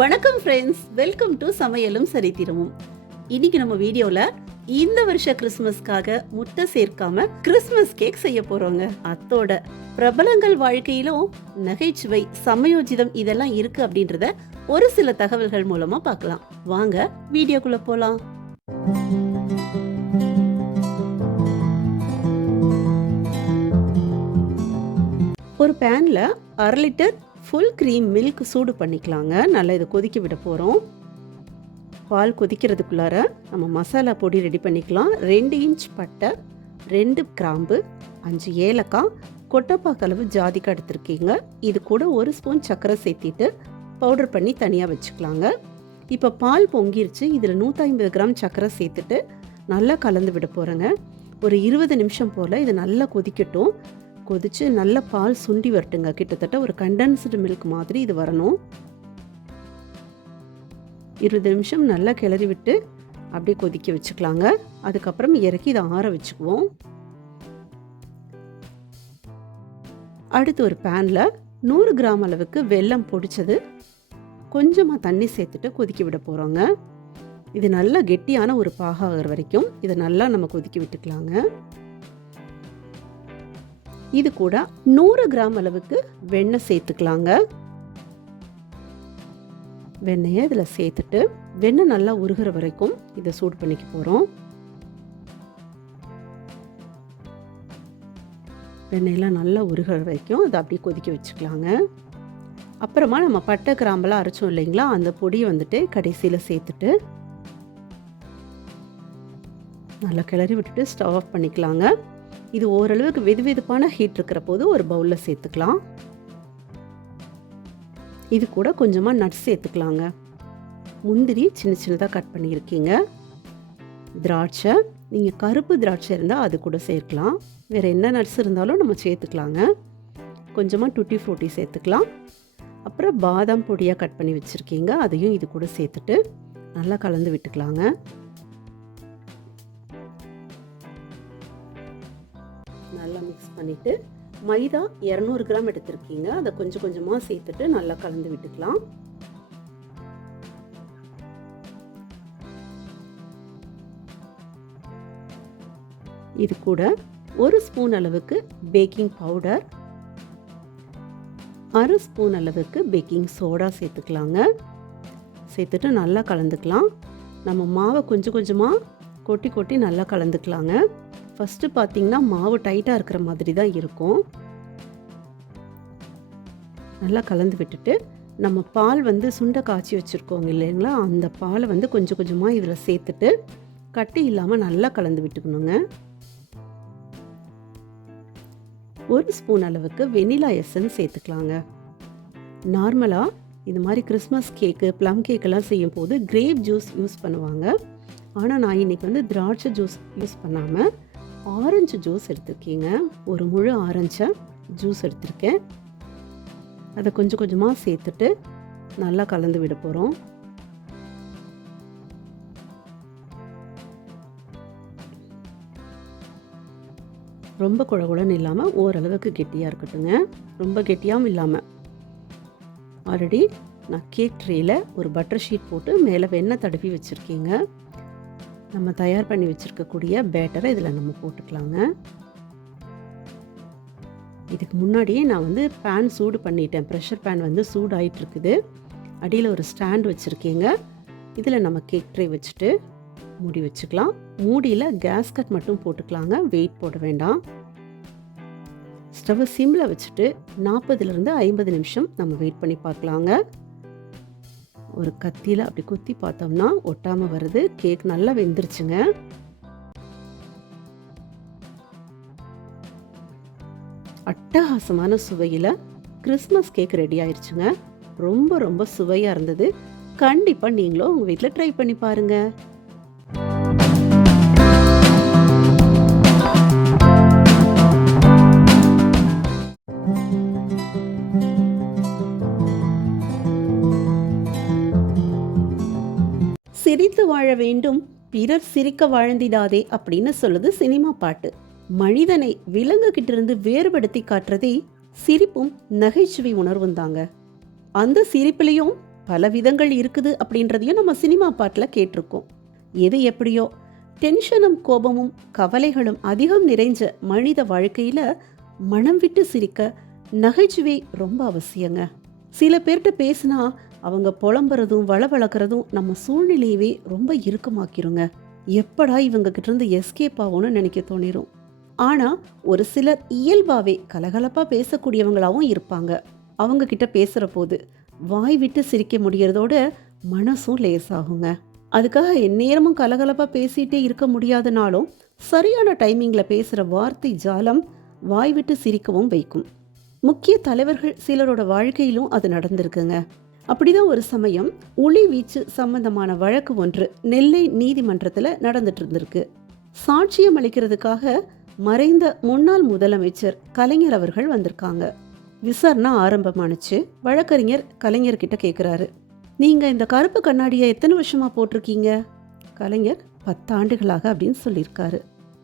வணக்கம் friends, welcome to சமையலும் சரித்திரமும். இன்னைக்கு நம்ம வீடியோல இந்த வருஷ கிறிஸ்மஸ்க்காக முட்டை சேர்க்காம கிறிஸ்மஸ் கேக் செய்ய போறோங்க. அத்தோட பிரபலங்கள் வாழ்க்கையிலும் நகைச்சுவை, சமயோஜிதம் இதெல்லாம் இருக்கு அப்படின்றத ஒரு சில தகவல்கள் மூலமா பார்க்கலாம். வாங்க வீடியோக்குள்ள போலாம். ஒரு பேன்ல 1/2 லிட்டர் ஃபுல் க்ரீம் மில்க் சூடு பண்ணிக்கலாங்க. நல்லா இதை கொதிக்க விட போகிறோம். பால் கொதிக்கிறதுக்குள்ளார நம்ம மசாலா பொடி ரெடி பண்ணிக்கலாம். 2 இன்ச் பட்டை, 2 கிராம்பு, 5 ஏலக்காய், கொட்டைப்பாக்களவு ஜாதிக்காய் எடுத்துருக்கீங்க. இது கூட 1 ஸ்பூன் சர்க்கரை சேர்த்திட்டு பவுடர் பண்ணி தனியாக வச்சுக்கலாங்க. இப்போ பால் பொங்கிருச்சு. இதில் 150 கிராம் சர்க்கரை சேர்த்துட்டு நல்லா கலந்து விட போகிறேங்க. ஒரு 20 நிமிஷம் போல் இது நல்லா கொதிக்கட்டும். கொதிச்சு நல்ல பால் சுண்டி வரட்டுங்க. கிட்டத்தட்ட ஒரு கண்டென்ஸ்டு மில்க் மாதிரி இது வரணும். 20 நிமிஷம் நல்லா கிளறி விட்டு அப்படியே கொதிக்க வச்சுக்கலாங்க. அதுக்கப்புறம் இறக்கி இதை ஆற வச்சுக்குவோம். அடுத்து ஒரு பேனில் 100 கிராம் அளவுக்கு வெல்லம் பொடிச்சது கொஞ்சமாக தண்ணி சேர்த்துட்டு கொதிக்க விட போகிறோங்க. இது நல்லா கெட்டியான ஒரு பாகாகிற வரைக்கும் இதை நல்லா நம்ம கொதிக்க விட்டுக்கலாங்க. இது கூட 100 கிராம் அளவுக்கு வெண்ணெய் சேர்த்துக்கலாங்க. வெண்ணெயை இதில் சேர்த்துட்டு வெண்ணெய் நல்லா உருகிற வரைக்கும் இதை சூடு பண்ணிக்க போகிறோம். வெண்ணெயெல்லாம் நல்லா உருகிற வரைக்கும் இதை அப்படியே கொதிக்க வச்சுக்கலாங்க. அப்புறமா நம்ம பட்டை கிராம்பெல்லாம் அரைச்சோம் இல்லைங்களா, அந்த பொடியை வந்துட்டு கடைசியில் சேர்த்துட்டு நல்லா கிளறி விட்டுட்டு ஸ்டவ் ஆஃப் பண்ணிக்கலாங்க. இது ஓரளவுக்கு வெதுவெதுப்பான ஹீட் இருக்கிற போது ஒரு பவுலில் சேர்த்துக்கலாம். இது கூட கொஞ்சமாக நட்ஸ் சேர்த்துக்கலாங்க. முந்திரி சின்ன சின்னதாக கட் பண்ணியிருக்கீங்க. திராட்சை, நீங்கள் கருப்பு திராட்சை இருந்தால் அது கூட சேர்க்கலாம். வேறு என்ன நட்ஸ் இருந்தாலும் நம்ம சேர்த்துக்கலாங்க. கொஞ்சமாக டூட்டி ஃப்ரூட்டி சேர்த்துக்கலாம். அப்புறம் பாதாம் பொடியாக கட் பண்ணி வச்சுருக்கீங்க, அதையும் இது கூட சேர்த்துட்டு நல்லா கலந்து விட்டுக்கலாங்க. நல்லா மிக்ஸ் பண்ணிவிட்டு மைதா 200 கிராம் எடுத்திருக்கீங்க, அதை கொஞ்சம் கொஞ்சமாக சேர்த்துட்டு நல்லா கலந்து விட்டுக்கலாம். இது கூட 1 ஸ்பூன் அளவுக்கு பேக்கிங் பவுடர், 1/2 ஸ்பூன் அளவுக்கு பேக்கிங் சோடா சேர்த்துக்கலாங்க. சேர்த்துட்டு நல்லா கலந்துக்கலாம். நம்ம மாவை கொஞ்சம் கொஞ்சமாக கொட்டி கொட்டி நல்லா கலந்துக்கலாங்க. ஃபஸ்ட்டு பார்த்திங்கன்னா மாவு டைட்டாக இருக்கிற மாதிரி தான் இருக்கும். நல்லா கலந்து விட்டுட்டு நம்ம பால் சுண்டை காய்ச்சி வச்சுருக்கோங்க இல்லைங்களா, அந்த பாலை கொஞ்சம் கொஞ்சமாக இதில் சேர்த்துட்டு கட்டி இல்லாமல் நல்லா கலந்து விட்டுக்கணுங்க. 1 ஸ்பூன் அளவுக்கு வெனிலா எசன்ஸ் சேர்த்துக்கலாங்க. நார்மலாக இது மாதிரி கிறிஸ்மஸ் கேக்கு, ப்ளம் கேக்கெல்லாம் செய்யும் போது கிரேப் ஜூஸ் யூஸ் பண்ணுவாங்க. ஆனால் நான் இன்றைக்கி திராட்சை ஜூஸ் யூஸ் பண்ணாமல் ஆரஞ்சு ஜூஸ் எடுத்திருக்கீங்க. ஒரு முழு ஆரஞ்சை ஜூஸ் எடுத்திருக்கேன். அதை கொஞ்சம் கொஞ்சமாக சேர்த்துட்டு நல்லா கலந்து விட போகிறோம். ரொம்ப குழகுழன்னு இல்லாமல் ஓரளவுக்கு கெட்டியாக இருக்கட்டுங்க. ரொம்ப கெட்டியாகவும் இல்லாமல். ஆல்ரெடி நான் கேக் ட்ரேயில் ஒரு பட்டர் ஷீட் போட்டு மேலே வெண்ணெய் தடவி வச்சுருக்கீங்க. நம்ம தயார் பண்ணி வச்சுருக்கக்கூடிய பேட்டரை இதில் நம்ம போட்டுக்கலாங்க. இதுக்கு முன்னாடியே நான் பேன் சூடு பண்ணிட்டேன். ப்ரெஷர் பேன் சூடாகிட்டு இருக்குது. அடியில் ஒரு ஸ்டாண்ட் வச்சுருக்கீங்க. இதில் நம்ம கேக் ட்ரே வச்சுட்டு மூடி வச்சுக்கலாம். மூடியில் கேஸ்கட் மட்டும் போட்டுக்கலாங்க, வெயிட் போட வேண்டாம். ஸ்டவ்வை சிம்மில் வச்சுட்டு 40லேருந்து 50 நிமிஷம் நம்ம வெயிட் பண்ணி பார்க்கலாங்க. ஒரு கத்தியில் அப்படி குத்தி பார்த்தோம்னா ஒட்டாமல் வருது. கேக் நல்லா வெந்துருச்சுங்க. அட்டகாசமான சுவையில் கிறிஸ்மஸ் கேக் ரெடி ஆயிடுச்சுங்க. ரொம்ப ரொம்ப சுவையாக இருந்தது. கண்டிப்பாக நீங்களும் உங்கள் வீட்டில் ட்ரை பண்ணி பாருங்கள். சிரித்து வாழ வேண்டும், பிறர் சிரிக்க வாழ்ந்திடாதே அப்படின்னு சொல்லுது சினிமா பாட்டு. மனிதனை விலங்குகிட்ட இருந்து வேறுபடுத்தி காட்டுறதே சிரிப்பும் நகைச்சுவை உணர்வும் தாங்க. அந்த சிரிப்பிலையும் பல விதங்கள் இருக்குது அப்படின்றதையும் நம்ம சினிமா பாட்டில் கேட்டிருக்கோம். எது எப்படியோ, டென்ஷனும் கோபமும் கவலைகளும் அதிகம் நிறைஞ்ச மனித வாழ்க்கையில் மனம் விட்டு சிரிக்க நகைச்சுவை ரொம்ப அவசியங்க. சில பேர்கிட்ட பேசினா அவங்க புலம்புறதும் வளவளக்கிறதும் நம்ம சூழ்நிலையவே ரொம்ப இறுக்கமாக்கிருங்க. எப்படா இவங்க கிட்ட இருந்து எஸ்கேப் ஆகும்னு நினைக்க தோணிரும். ஆனால் ஒரு சிலர் இயல்பாகவே கலகலப்பாக பேசக்கூடியவங்களாகவும் இருப்பாங்க. அவங்க கிட்ட பேசுகிற போது வாய் விட்டு சிரிக்க முடியறதோட மனசும் லேசாகுங்க. அதுக்காக எந்நேரமும் கலகலப்பாக பேசிகிட்டே இருக்க முடியாதனாலும் சரியான டைமிங்கில் பேசுகிற வார்த்தை ஜாலம் வாய் விட்டு சிரிக்கவும் வைக்கும். முக்கிய தலைவர்கள் சிலரோட வாழ்க்கையிலும் அது நடந்திருக்குங்க. அப்படிதான் ஒரு சமயம் ஒளி வீச்சு சம்பந்தமான வழக்கு ஒன்று நெல்லை நீதிமன்றத்தில் நடந்துட்டு இருந்திருக்கு. சாட்சியம் அளிக்கிறதுக்காக மறைந்த முன்னாள் முதலமைச்சர் கலைஞர் அவர்கள் வந்திருக்காங்க. விசாரணை ஆரம்பமானுச்சு. வழக்கறிஞர் கலைஞர்கிட்ட கேட்குறாரு, நீங்கள் இந்த கருப்பு கண்ணாடியை எத்தனை வருஷமா போட்டிருக்கீங்க? கலைஞர் 10 ஆண்டுகளாக அப்படின்னு சொல்லியிருக்காரு.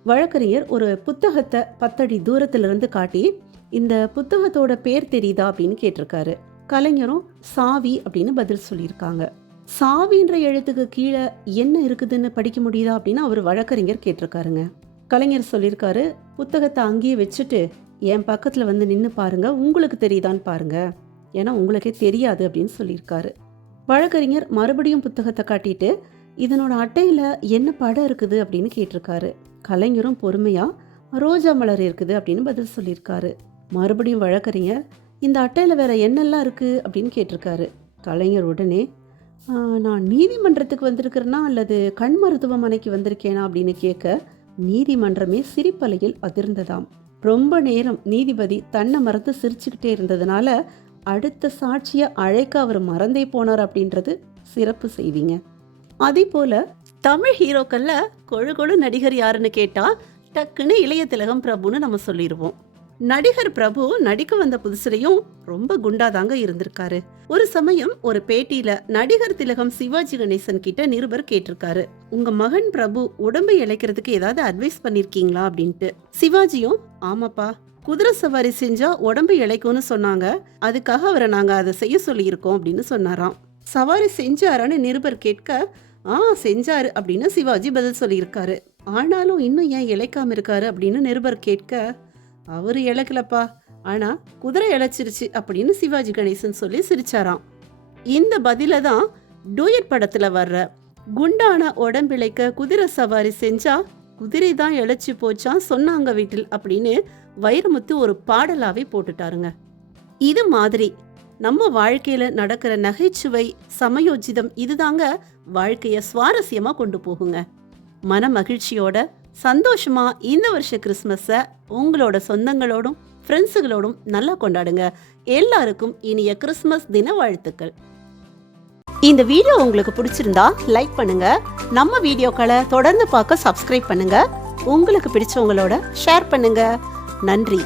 வழக்கறிஞர் ஒரு புத்தகத்தை 10 அடி தூரத்திலிருந்து காட்டி, இந்த புத்தகத்தோட பேர் தெரியுதா அப்படின்னு கேட்டிருக்காரு. கலைஞரும் சாவி அப்படின்னு பதில் சொல்லியிருக்காங்க. சாவின்ற எழுத்துக்கு கீழே என்ன இருக்குதுன்னு படிக்க முடியுதா அப்படின்னு அவர் வழக்கறிஞர் கேட்டிருக்காருங்க. கலைஞர் சொல்லியிருக்காரு, புத்தகத்தை அங்கேயே வச்சுட்டு என் பக்கத்தில் வந்து நின்று பாருங்க, உங்களுக்கு தெரியுதான்னு பாருங்க, ஏன்னா உங்களுக்கே தெரியாது அப்படின்னு சொல்லியிருக்காரு. வழக்கறிஞர் மறுபடியும் புத்தகத்தை காட்டிட்டு இதனோட அட்டையில் என்ன படம் இருக்குது அப்படின்னு கேட்டிருக்காரு. கலைஞரும் பொறுமையா ரோஜா மலர் இருக்குது அப்படின்னு பதில் சொல்லியிருக்காரு. மறுபடியும் வழக்கறிஞர், இந்த அட்டையில் வேற என்னெல்லாம் இருக்கு அப்படின்னு கேட்டிருக்காரு. கலைஞர் உடனே, நான் நீதிமன்றத்துக்கு வந்திருக்கிறேன்னா அல்லது கண் மருத்துவமனைக்கு வந்திருக்கேனா அப்படின்னு கேட்க நீதிமன்றமே சிரிப்பலையில் அதிர்ந்ததாம். ரொம்ப நேரம் நீதிபதி தன்னை மறந்து சிரிச்சுக்கிட்டே இருந்ததுனால அடுத்த சாட்சியை அழைக்க அவர் மறந்தே போனார் அப்படின்றது சிறப்பு செய்திங்க. அதே போல தமிழ் ஹீரோக்கள்ல கொழு கொழு நடிகர் யாருன்னு கேட்டா டக்குன்னு இளைய திலகம் பிரபுன்னு நம்ம சொல்லிடுவோம். நடிகர் பிரபு நடிக்க வந்த புதுசுலையும் ரொம்ப குண்டாதாங்க இருந்திருக்காரு. ஒரு சமயம் ஒரு பேட்டியில நடிகர் திலகம் சிவாஜி கணேசன் கிட்ட நிருபர் கேட்டிருக்காரு, உங்க மகன் பிரபு உடம்பை இழைக்கிறதுக்கு ஏதாவது அட்வைஸ் பண்ணிருக்கீங்களா அப்படின்ட்டு. சிவாஜியும், ஆமாப்பா, குதிரை சவாரி செஞ்சா உடம்பு இழைக்கும்னு சொன்னாங்க, அதுக்காக அவரை நாங்க அதை செய்ய சொல்லியிருக்கோம் அப்படின்னு சொன்னாராம். சவாரி செஞ்சாரான்னு நிருபர் கேட்க, செஞ்சாரு அப்படின்னு சிவாஜி பதில் சொல்லியிருக்காரு. ஆனாலும் இன்னும் ஏன் இழைக்காம இருக்காரு அப்படின்னு நிருபர் கேட்க, அவரு இழக்கலப்பா, ஆனா குதிரை இழைச்சிருச்சு அப்படின்னு சிவாஜி கணேசன் சொல்லி சிரிச்சாராம். இந்த பதில தான் டூயட் படத்துல வர்ற குண்டான உடம்பிழைக்க குதிரை சவாரி செஞ்சா குதிரை தான் இழைச்சி போச்சான் சொன்னாங்க வீட்டில் அப்படின்னு வைரமுத்து ஒரு பாடலாவே போட்டுட்டாருங்க. இது மாதிரி நம்ம வாழ்க்கையில நடக்கிற நகைச்சுவை சமயோஜிதம் இதுதாங்க வாழ்க்கைய சுவாரஸ்யமா கொண்டு போகுங்க. மன மகிழ்ச்சியோட சந்தோஷமா இந்த வருஷ கிறிஸ்மஸை உங்களோட சொந்தங்களோடும் ஃப்ரெண்ட்ஸுகளோடும் நல்லா கொண்டாடுங்க. எல்லாருக்கும் இனிய கிறிஸ்மஸ் தின வாழ்த்துக்கள். இந்த வீடியோ உங்களுக்கு பிடிச்சிருந்தா லைக் பண்ணுங்க. நம்ம வீடியோக்களை தொடர்ந்து பார்க்க சப்ஸ்கிரைப் பண்ணுங்க. உங்களுக்கு பிடிச்சவங்களோட ஷேர் பண்ணுங்க. நன்றி.